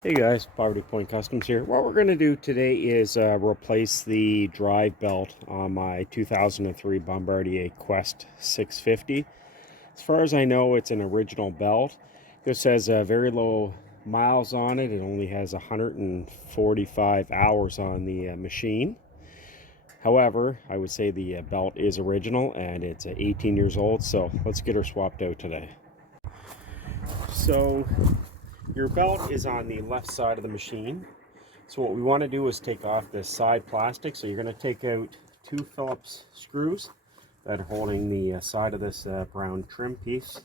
Hey guys, Poverty Point Customs here. What we're going to do today is replace the drive belt on my 2003 Bombardier Quest 650. As far as I know, it's an original belt. This has very low miles on it. It only has 145 hours on the machine. However, I would say the belt is original and it's 18 years old, so let's get her swapped out today. So your belt is on the left side of the machine. So what we want to do is take off this side plastic. So you're going to take out two Phillips screws that are holding the side of this brown trim piece.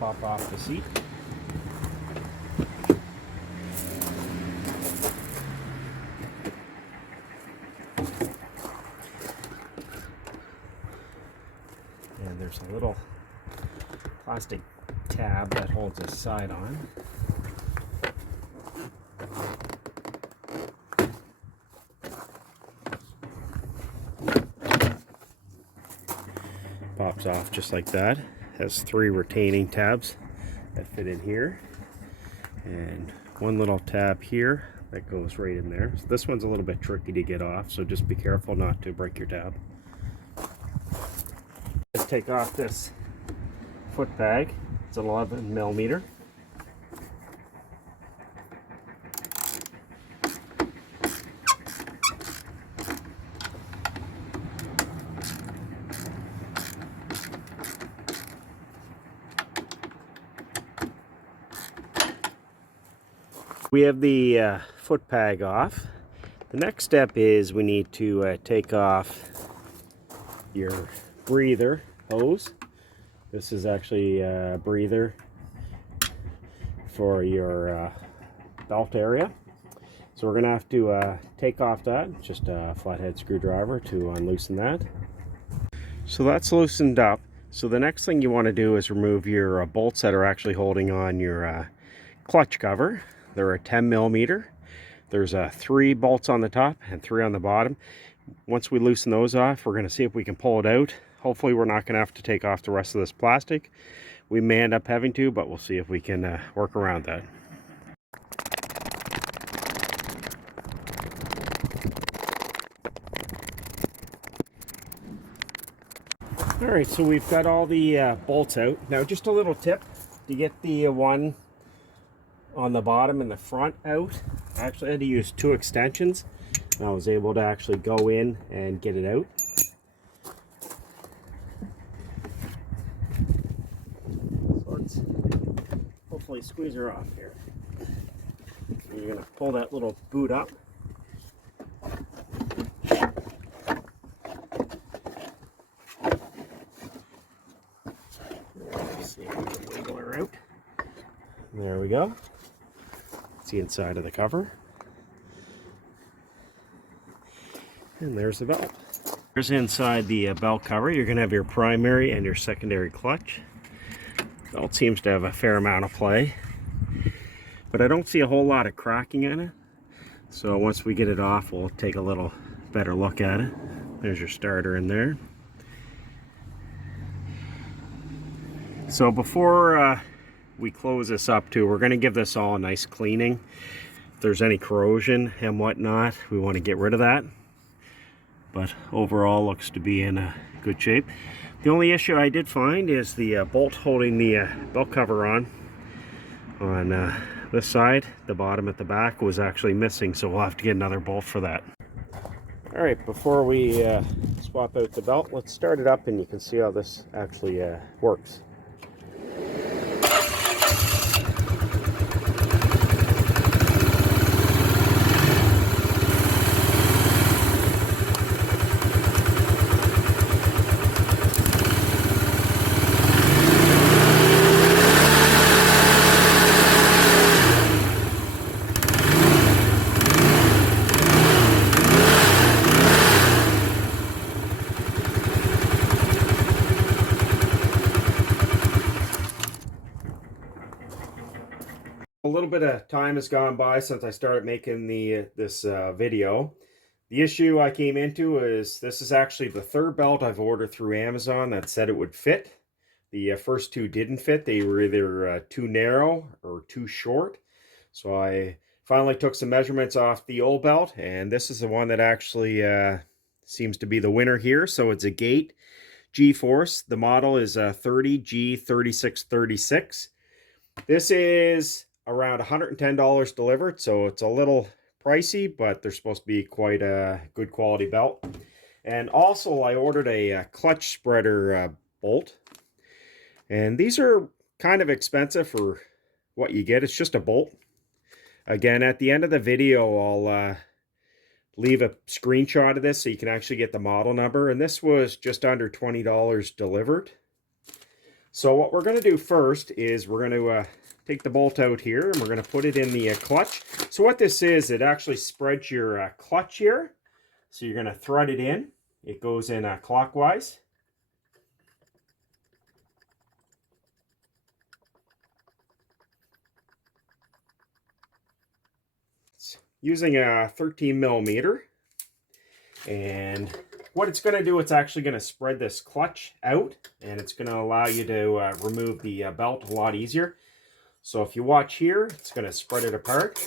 Pop off the seat. And there's a little plastic tab that holds this side on. Pops off just like that. Has three retaining tabs that fit in here. And one little tab here that goes right in there. So this one's a little bit tricky to get off, so just be careful not to break your tab. Let's take off this foot peg. It's 11 millimeter. We have the foot peg off. The next step is we need to take off your breather hose. This is actually a breather for your belt area. So we're going to have to take off that, just a flathead screwdriver to unloosen that. So that's loosened up. So the next thing you want to do is remove your bolts that are actually holding on your clutch cover. They're a 10 millimeter. There's 3 bolts on the top and 3 on the bottom. Once we loosen those off, we're going to see if we can pull it out. Hopefully we're not going to have to take off the rest of this plastic. We may end up having to, but we'll see if we can work around that. Alright, so we've got all the bolts out. Now just a little tip, to get the one on the bottom and the front out, I actually had to use 2 extensions. And I was able to actually go in and get it out. So let's hopefully squeeze her off here. So you're going to pull that little boot up. Let's see if we can wiggle her out. There we go. It's the inside of the cover. And there's the belt. Here's inside the belt cover. You're going to have your primary and your secondary clutch. Belt seems to have a fair amount of play, but I don't see a whole lot of cracking in it. So once we get it off, we'll take a little better look at it. There's your starter in there. So before we close this up too, we're going to give this all a nice cleaning. If there's any corrosion and whatnot, we want to get rid of that. But overall looks to be in a good shape. The only issue I did find is the bolt holding the belt cover on this side. The bottom at the back was actually missing, so we'll have to get another bolt for that. Alright, before we swap out the belt, let's start it up and you can see how this actually works. bit of time has gone by since I started making this video. The issue I came into is this is actually the third belt I've ordered through Amazon that said it would fit. The first two didn't fit. They were either too narrow or too short. So I finally took some measurements off the old belt, and this is the one that actually seems to be the winner here. So it's a Gate G-Force. The model is 30G3636. This is around $110 delivered, so it's a little pricey, but they're supposed to be quite a good quality belt. And also I ordered a clutch spreader bolt, and these are kind of expensive for what you get. It's just a bolt. Again, at the end of the video, I'll leave a screenshot of this so you can actually get the model number. And this was just under $20 delivered. So what we're going to do first is we're going to take the bolt out here, and we're going to put it in the clutch. So what this is, it actually spreads your clutch here. So you're going to thread it in. It goes in clockwise. Using a 13 millimeter, and what it's going to do, it's actually going to spread this clutch out, and it's going to allow you to remove the belt a lot easier. So if you watch here, it's going to spread it apart.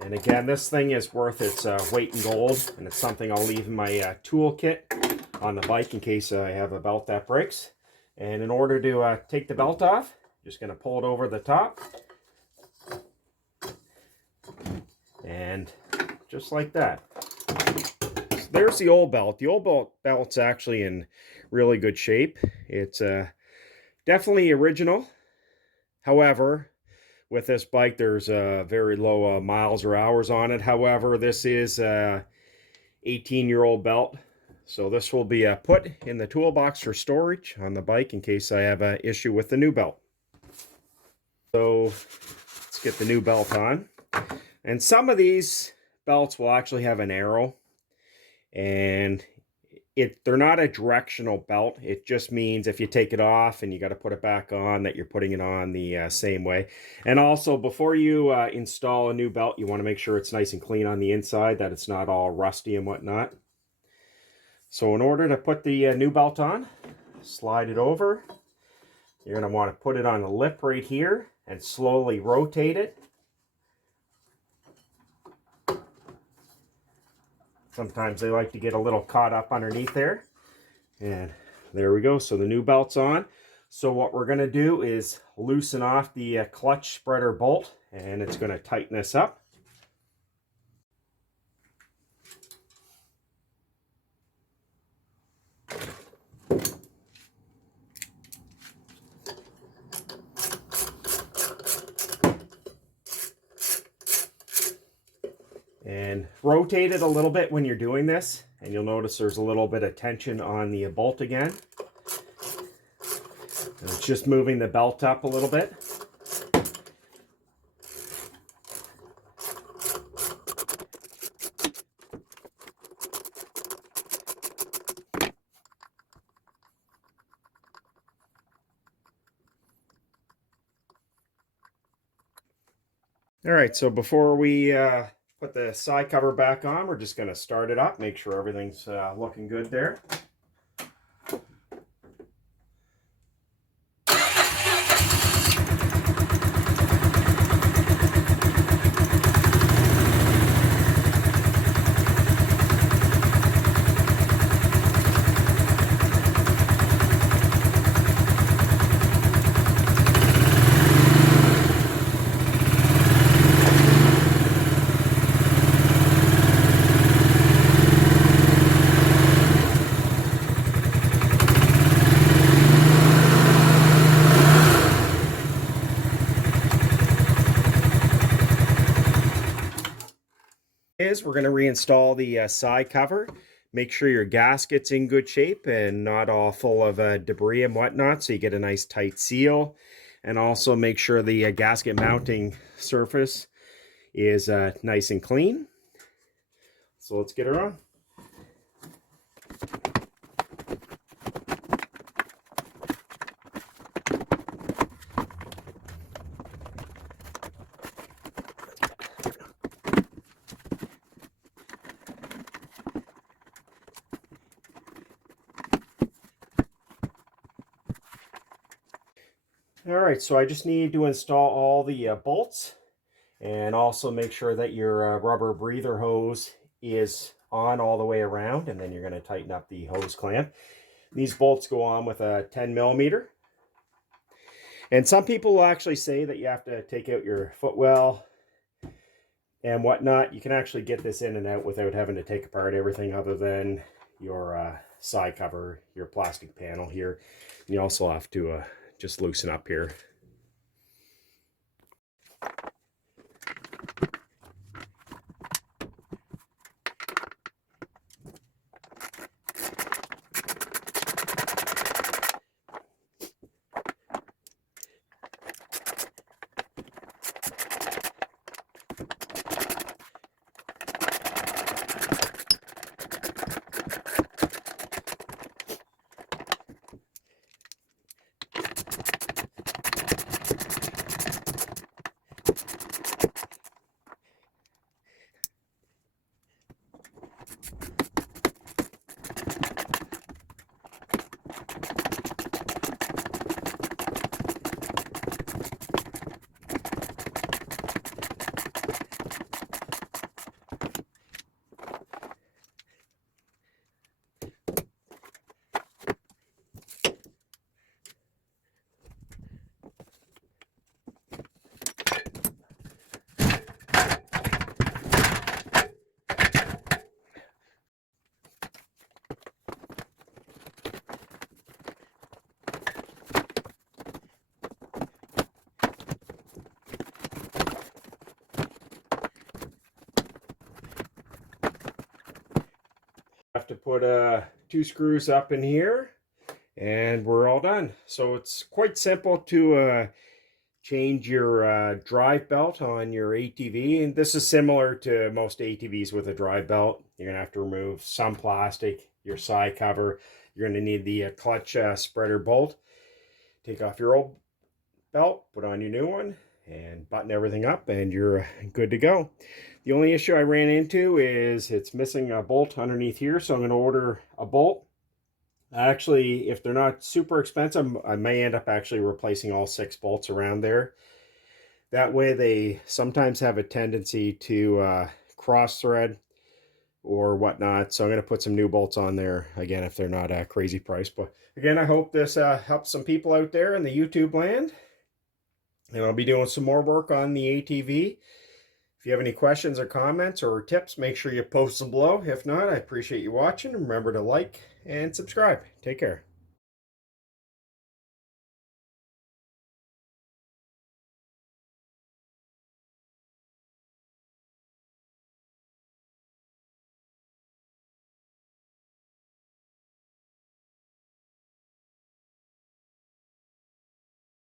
And again, this thing is worth its weight in gold, and it's something I'll leave in my toolkit on the bike in case I have a belt that breaks. And in order to take the belt off, just going to pull it over the top. And just like that. So there's the old belt. The old belt's actually in really good shape. It's definitely original. However, with this bike, there's very low miles or hours on it. However, this is a 18-year-old belt. So this will be put in the toolbox for storage on the bike in case I have an issue with the new belt. So let's get the new belt on. And some of these belts will actually have an arrow. And they're not a directional belt. It just means if you take it off and you got to put it back on, that you're putting it on the same way. And also, before you install a new belt, you want to make sure it's nice and clean on the inside, that it's not all rusty and whatnot. So in order to put the new belt on, slide it over. You're going to want to put it on the lip right here and slowly rotate it. Sometimes they like to get a little caught up underneath there. And there we go. So the new belt's on. So what we're going to do is loosen off the clutch spreader bolt, and it's going to tighten this up. And rotate it a little bit when you're doing this, and you'll notice there's a little bit of tension on the bolt again. And it's just moving the belt up a little bit. All right, so before we put the side cover back on, we're just going to start it up, make sure everything's looking good there. We're going to reinstall the side cover. Make sure your gasket's in good shape and not all full of debris and whatnot, so you get a nice tight seal. And also make sure the gasket mounting surface is nice and clean. So let's get her on. All right, so I just need to install all the bolts, and also make sure that your rubber breather hose is on all the way around, and then you're going to tighten up the hose clamp. These bolts go on with a 10mm. And some people will actually say that you have to take out your footwell and whatnot. You can actually get this in and out without having to take apart everything other than your side cover, your plastic panel here. And you also have to just loosen up here. Have to put 2 screws up in here, and we're all done. So it's quite simple to change your drive belt on your ATV, and this is similar to most ATVs with a drive belt. You're gonna have to remove some plastic, your side cover. You're gonna need the clutch spreader bolt. Take off your old belt, put on your new one, and button everything up, and you're good to go. The only issue I ran into is it's missing a bolt underneath here, so I'm going to order a bolt. Actually, if they're not super expensive, I may end up actually replacing all 6 bolts around there. That way they sometimes have a tendency to cross thread or whatnot, so I'm going to put some new bolts on there, again, if they're not a crazy price. But again, I hope this helps some people out there in the YouTube land. And I'll be doing some more work on the ATV. If you have any questions or comments or tips, make sure you post them below. If not, I appreciate you watching. Remember to like and subscribe. Take care.